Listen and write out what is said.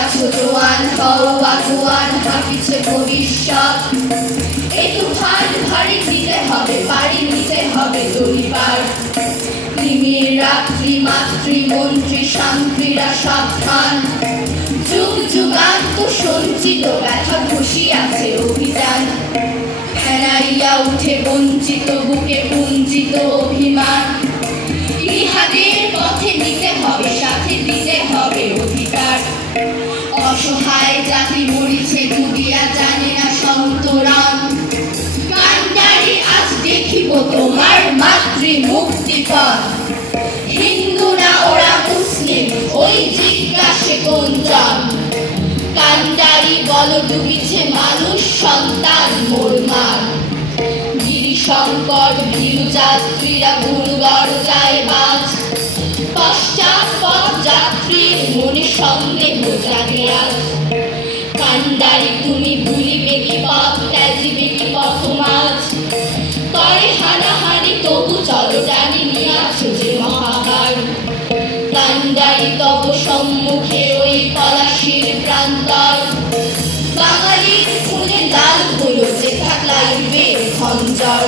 আছো জোয়ান হও আগুয়ান হাকিছে ভবিষ্যৎ এই তুফান ভারী নিতে হবে বাড়ি নিতে হবে দড়িবার তিমির রাত্রি মাতৃমন্ত্রী শান্তিরা সাবধান যুগ যুগান্ত সঞ্চিত ব্যথা ঘষিয়াছে অভিযান ফেরাইয়া উঠে বঞ্চিত বুকে পুঞ্জিত অভিমান ইহাদের পথে নিতে হবে সাথে দিতে হবে অধিকার অসহায় জাতি মরিছে ডুবিয়া জানে না সন্তরণ কান্ডারি আজ দেখিব তোমার মাতৃ মুক্তিপথ হিন্দু না ওরা মুসলিম ওই জিজ্ঞাসে কোনজন কান্ডারি বল ডুবিছে মানুষ সন্তান মোরমান গিরিশঙ্কর ভীরু যাত্রীরা গুরুগর যায় বাজ পশ্চাৎপদ যাত্রীর মনে সন্দেহ জাগে আজ কান্ডারি তুমি ভুলিবে কি পথ ত্যাজিবে কি পথ মাঝ করে হানাহানি তবু চলটানি নিয়াছ যে মহাকার কান্ডারি তব সম্মুখে ওই পলাশির প্রান্তর বাঙালির খুনে লাল হলো যেথা লাগবে খঞ্জর